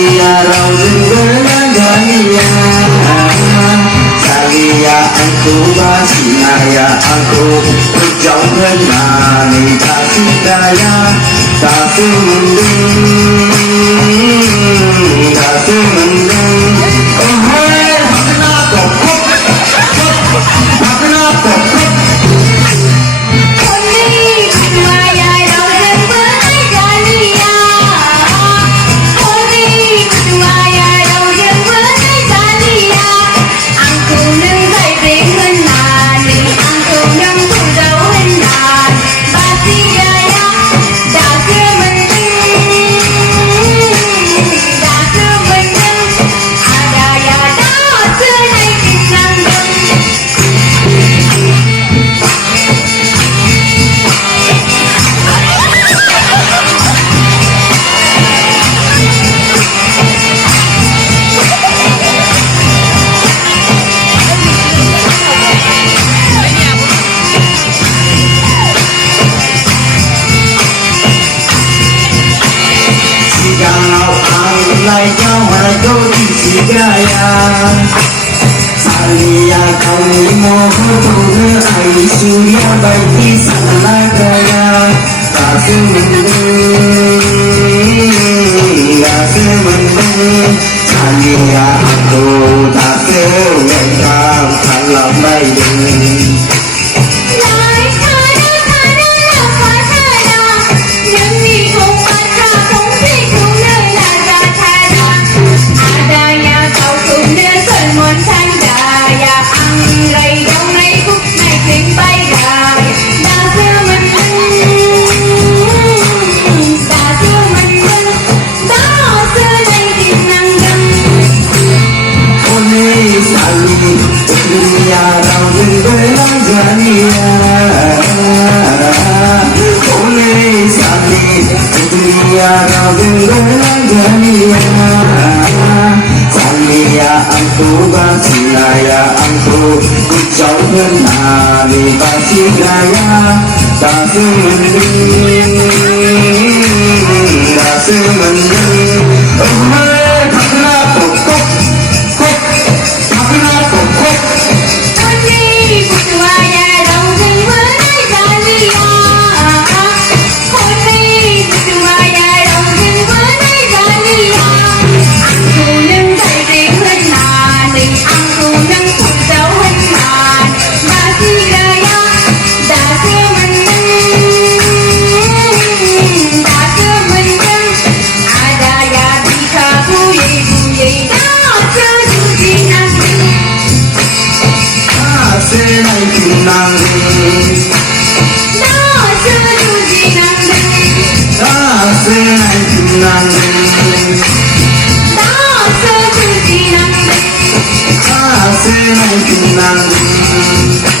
Salia rau dengannya Salia aku basinaya aku berjauh dari kasih daya tak semendung tak semendung oh hey kenapa kenapa Gaya Salia kami mohon ai surya baiki sana gaya tak semendung Salia aku tak sewekam kalau baik dunia rau dengannya oleh sali dunia rau dengannya Salia aku basinaya aku jauh dari kasih daya tak semendung oh hey kenapa kok Nang